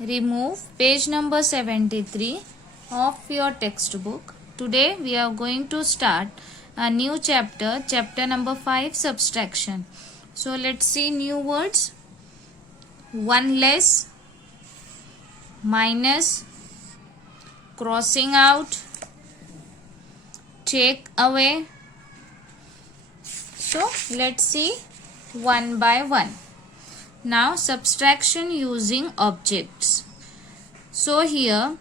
remove page number 73 of your textbook. Today we are going to start a new chapter, chapter number 5, subtraction. So let's see new words. One less, minus, crossing out, take away. So let's see one by one. Now subtraction using objects. So here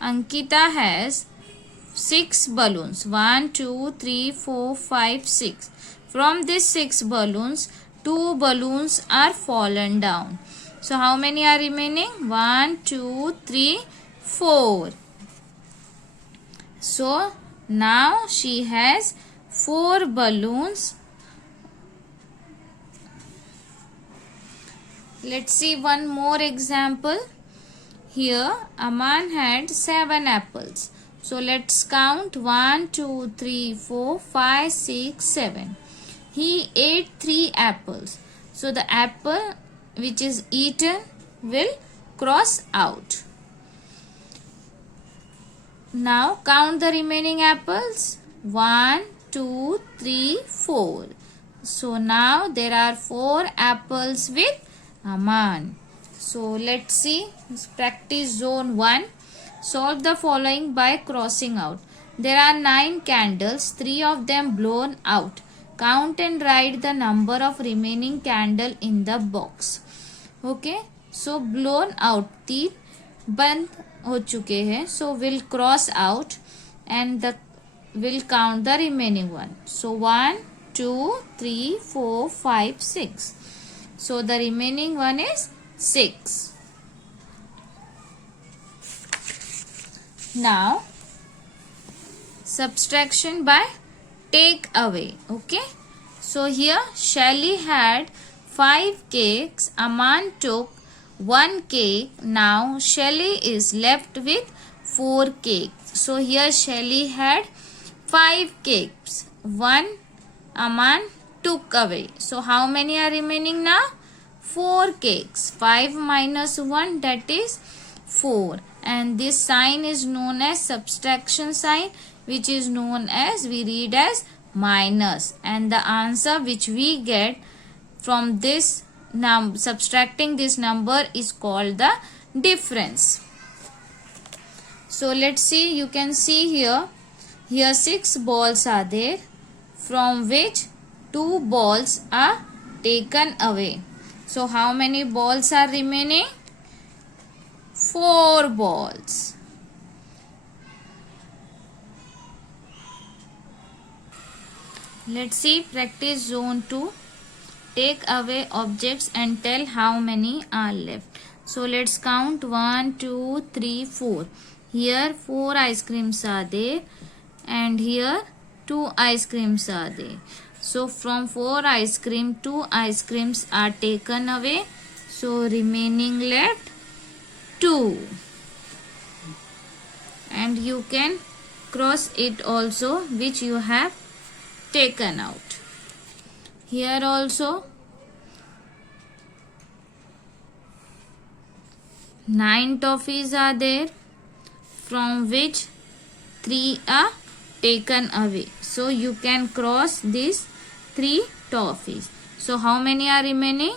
Ankita has 6 balloons. 1, 2, 3, 4, 5, 6. From these 6 balloons, 2 balloons are fallen down. So how many are remaining? 1, 2, 3, 4. So now she has 4 balloons. Let's see one more example. Here Aman had 7 apples. So let's count 1, 2, 3, 4, 5, 6, 7. He ate 3 apples. So the apple which is eaten will cross out. Now count the remaining apples. 1, 2, 3, 4. So now there are 4 apples with Aman. So let's see. Practice zone 1. Solve the following by crossing out. There are 9 candles, 3 of them blown out. Count and write the number of remaining candle in the box. Okay. So blown out 3 बंद हो चुके हैं. So we'll cross out and we'll count the remaining one. So 1, 2, 3, 4, 5, 6. So the remaining one is 6. Now subtraction by take away. Okay. So here Shelly had 5 cakes. Aman took 1 cake. Now Shelly is left with 4 cakes. So here Shelly had 5 cakes. 1 Aman took away. So how many are remaining now? 4 cakes. 5 minus 1, that is 4. And this sign is known as subtraction sign, which is known as, we read as minus. And the answer which we get from this subtracting this number is called the difference. So let's see. You can see here 6 balls are there, from which 2 balls are taken away. So how many balls are remaining? 4 balls. Let's see practice zone 2. Take away objects and tell how many are left. So let's count 1, 2, 3, 4. Here 4 ice creams are there and here 2 ice creams are there. So from 4 ice cream, 2 ice creams are taken away. So remaining left 2. And you can cross it also, which you have taken out. Here also 9 toffees are there, from which 3 are taken away. So you can cross these 3 toffees. So how many are remaining?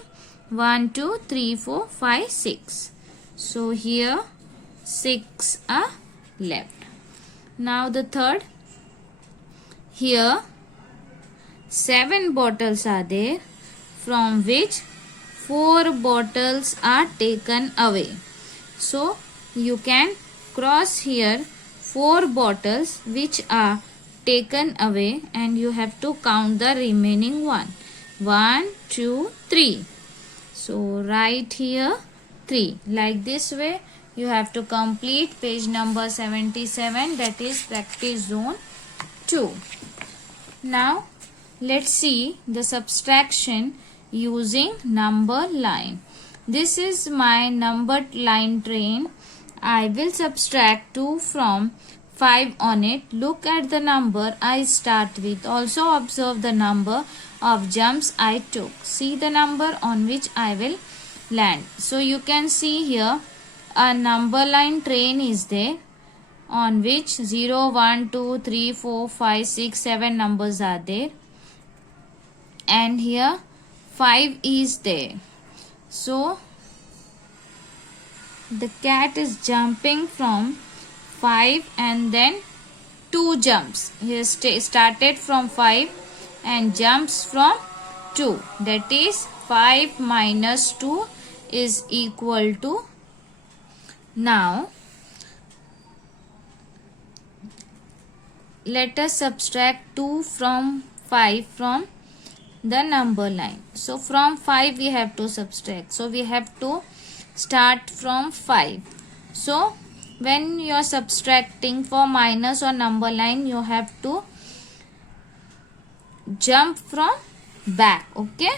1, 2, 3, 4, 5, 6. So here 6 are left. Now the third. Here 7 bottles are there, from which 4 bottles are taken away. So you can cross here 4 bottles which are taken away, and you have to count the remaining one. 1, 2, 3. So write here 3. Like this way you have to complete page number 77, that is practice zone 2. Now let's see the subtraction using number line. This is my numbered line train. I will subtract 2 from 5 on it. Look at the number I start with. Also observe the number of jumps I took. See the number on which I will land. So you can see here a number line train is there on which 0, 1, 2, 3, 4, 5, 6, 7 numbers are there, and here 5 is there. So the cat is jumping from 5 and then 2 jumps. He started from 5 and jumps from 2. That is 5 minus 2 is equal to. Now let us subtract 2 from 5 from the number line. So from 5 we have to subtract. So we have to start from 5. So when you are subtracting for minus or number line, you have to jump from back. Okay.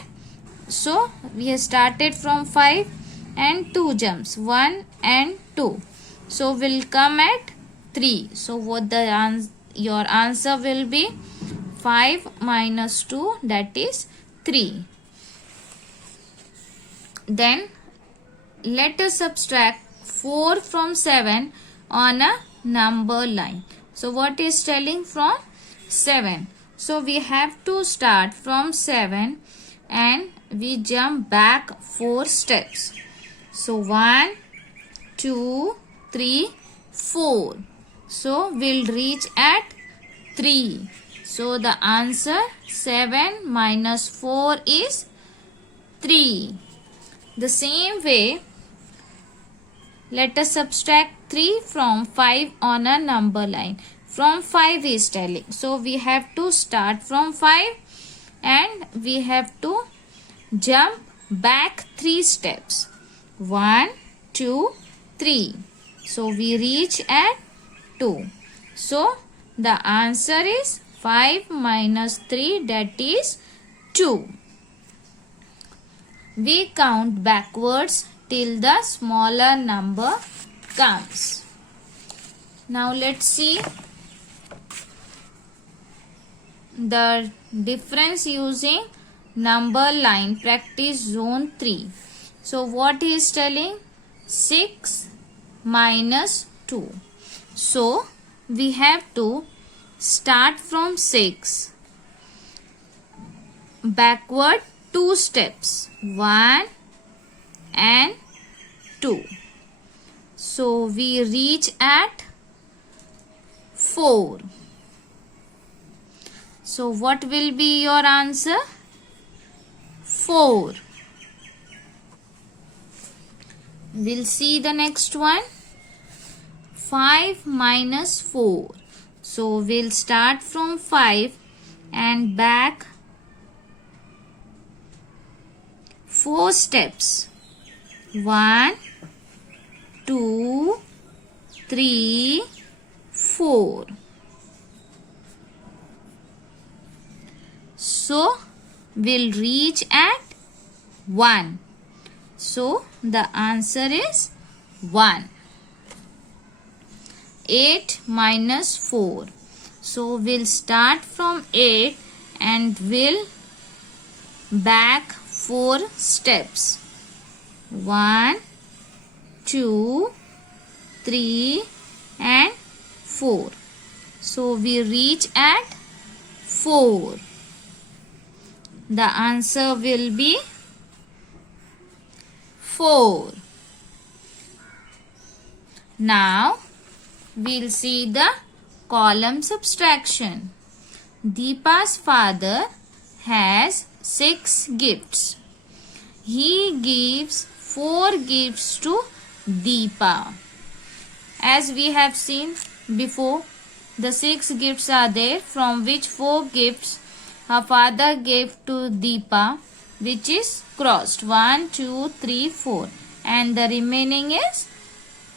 So we have started from 5 and 2 jumps, 1 and 2. So we'll come at 3. So what your answer will be 5 minus 2, that is 3. Then let us subtract 4 from 7 on a number line. So what is telling from 7? So we have to start from 7 and we jump back 4 steps. So 1, 2, 3, 4. So we'll reach at 3. So the answer 7 minus 4 is 3. The same way, let us subtract 3 from 5 on a number line. From 5 is telling. So we have to start from 5 and we have to jump back 3 steps. 1, 2, 3. So we reach at 2. So the answer is 5 minus 3, that is 2. We count backwards till the smaller number comes. Now let's see the difference using number line practice zone 3. So what is telling? 6 minus 2. So we have to start from 6, backward 2 steps, 1 and 2. So we reach at 4. So what will be your answer? 4. We'll see the next one. 5 minus 4. So we'll start from 5 and back 4 steps. 1, 2, 3, 4. So we'll reach at 1. So the answer is 1. 8 minus 4. So we'll start from 8 and we'll back 4 steps. 1, 2, 3 and 4. So we reach at 4. The answer will be 4. Now we'll see the column subtraction. Deepa's father has 6 gifts. He gives 4 gifts to Deepa. As we have seen before, the 6 gifts are there, from which 4 gifts her father gave to Deepa, which is crossed 1, 2, 3, 4, and the remaining is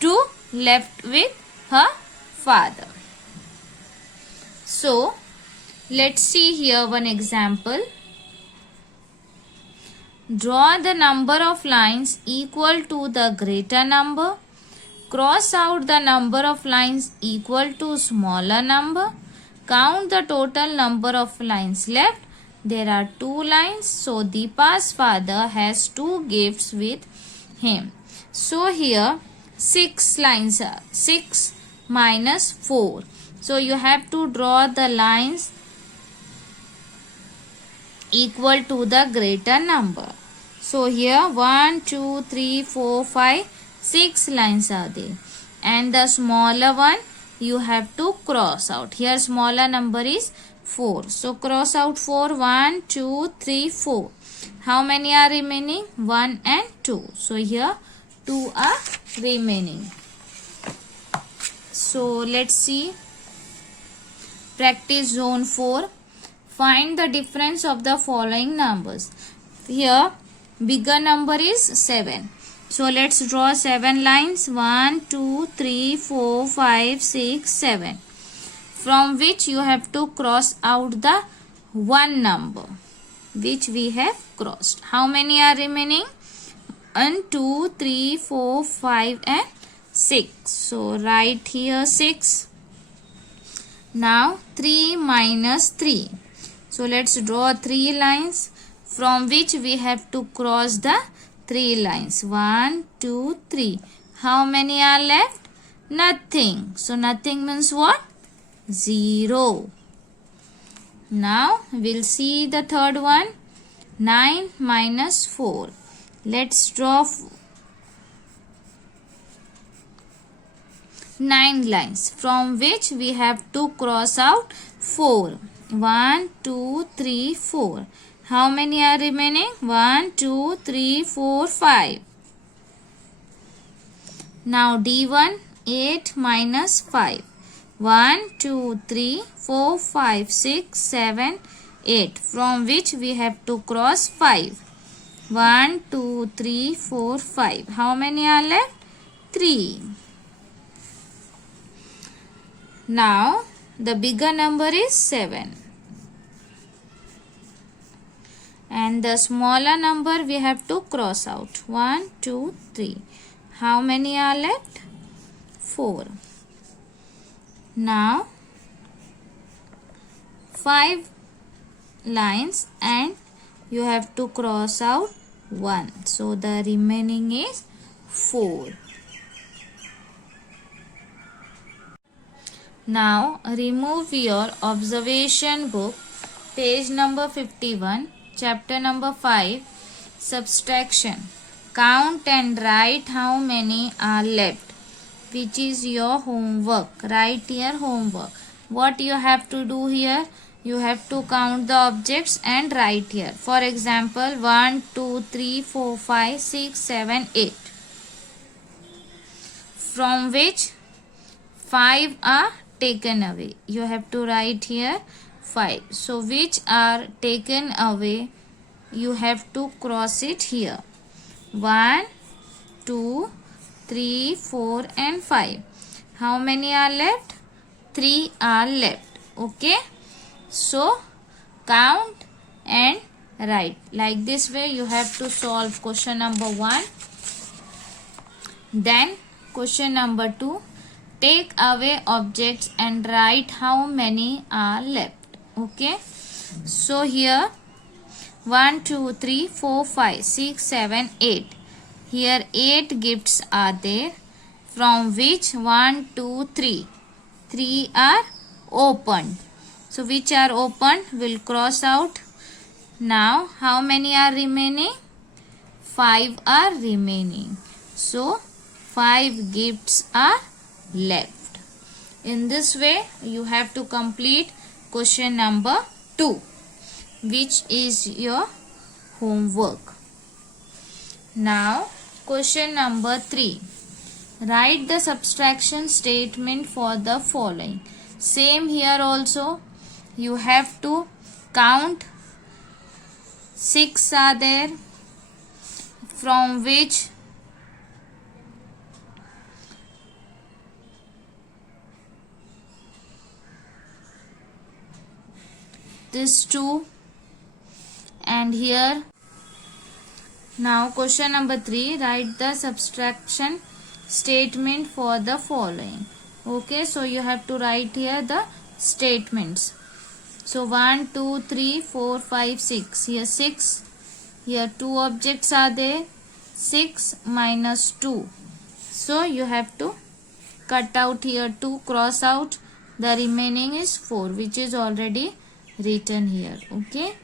2 left with her father. So let's see here one example. Draw the number of lines equal to the greater number. Cross out the number of lines equal to smaller number. Count the total number of lines left. There are 2 lines. So Deepa's father has 2 gifts with him. So here 6 lines are 6 minus 4. So you have to draw the lines equal to the greater number. So here 1, 2, 3, 4, 5, 6 lines are there. And the smaller one you have to cross out. Here smaller number is 4. So cross out 4. 1, 2, 3, 4. How many are remaining? 1 and 2. So here 2 are remaining. So let's see. Practice zone 4. Find the difference of the following numbers. Here bigger number is 7. So let's draw 7 lines. 1, 2, 3, 4, 5, 6, 7. From which you have to cross out the one number which we have crossed. How many are remaining? 1, 2, 3, 4, 5 and 6. So write here 6. Now 3 minus 3. So let's draw 3 lines from which we have to cross the 3 lines. 1, 2, 3. How many are left? Nothing. So nothing means what? 0. Now we'll see the third one. 9 minus 4. Let's draw 9 lines from which we have to cross out 4. 1, 2, 3, 4. How many are remaining? 1, 2, 3, 4, 5. Now D1, 8 minus 5. 1, 2, 3, 4, 5, 6, 7, 8. From which we have to cross 5. 1, 2, 3, 4, 5. How many are left? 3. Now the bigger number is 7. And the smaller number we have to cross out. 1, 2, 3. How many are left? 4. Now 5 lines and you have to cross out 1. So the remaining is 4. Now remove your observation book, page number 51. Chapter number 5, subtraction. Count and write how many are left, which is your homework. Write here homework. What you have to do here? You have to count the objects and write here. For example, 1, 2, 3, 4, 5, 6, 7, 8. From which 5 are taken away. You have to write here 5. So which are taken away, you have to cross it here. 1, 2, 3, 4 and 5. How many are left? 3 are left. Okay. So count and write. Like this way you have to solve question number 1. Then question number 2. Take away objects and write how many are left. Okay. So here 1, 2, 3, 4, 5, 6, 7, 8. Here 8 gifts are there, from which 1, 2, 3. 3 are opened. So which are opened? We'll cross out. Now how many are remaining? 5 are remaining. So 5 gifts are left. In this way you have to complete question number 2, which is your homework. Now question number 3. Write the subtraction statement for the following. Same here also. You have to count 6 are there, from which this 2 and here. Now question number 3. Write the subtraction statement for the following. Okay, so you have to write here the statements. So 1, 2, 3, 4, 5, 6. Here 6. Here 2 objects are there. 6 minus 2. So you have to cut out here 2, cross out. The remaining is 4, which is already written here. Okay.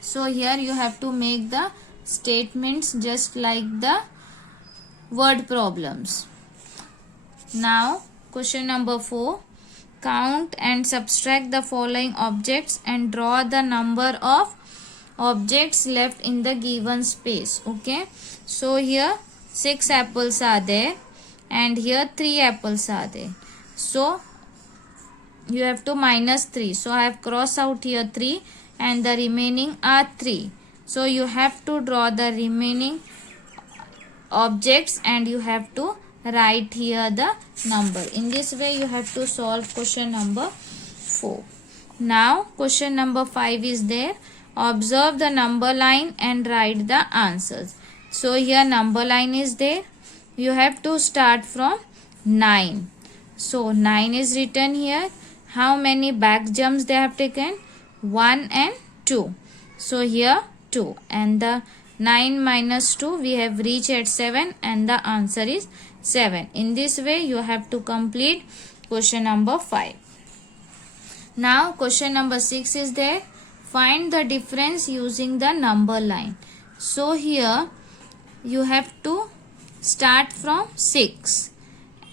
So here you have to make the statements just like the word problems. Now question number 4. Count and subtract the following objects and draw the number of objects left in the given space. Okay. So here 6 apples are there and here 3 apples are there. So you have to minus 3. So I have crossed out here 3 and the remaining are 3. So you have to draw the remaining objects and you have to write here the number. In this way you have to solve question number 4. Now question number 5 is there. Observe the number line and write the answers. So here number line is there. You have to start from 9. So 9 is written here. How many back jumps they have taken? 1 and 2. So here 2 and the 9 minus 2 we have reached at 7 and the answer is 7. In this way you have to complete question number 5. Now question number 6 is there. Find the difference using the number line. So here you have to start from 6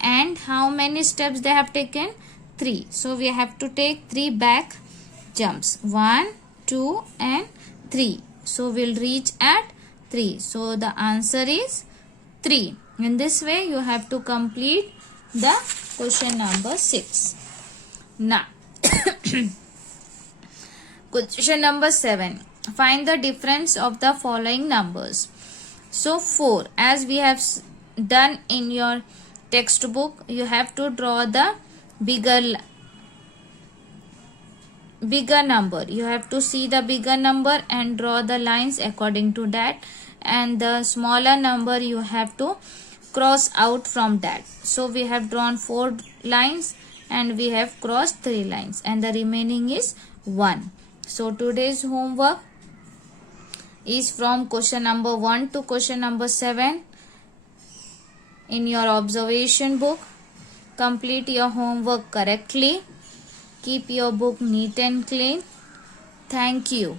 and how many steps they have taken? 3. So we have to take 3 back jumps. 1, 2 and 3. So we'll reach at 3. So the answer is 3. In this way you have to complete the question number 6. Now question number 7. Find the difference of the following numbers. So 4, as we have done in your textbook, you have to draw the bigger number. You have to see the bigger number and draw the lines according to that, and the smaller number you have to cross out from that. So we have drawn 4 lines and we have crossed 3 lines and the remaining is 1. So today's homework is from question number 1 to question number 7 in your observation book. Complete your homework correctly. Keep your book neat and clean. Thank you.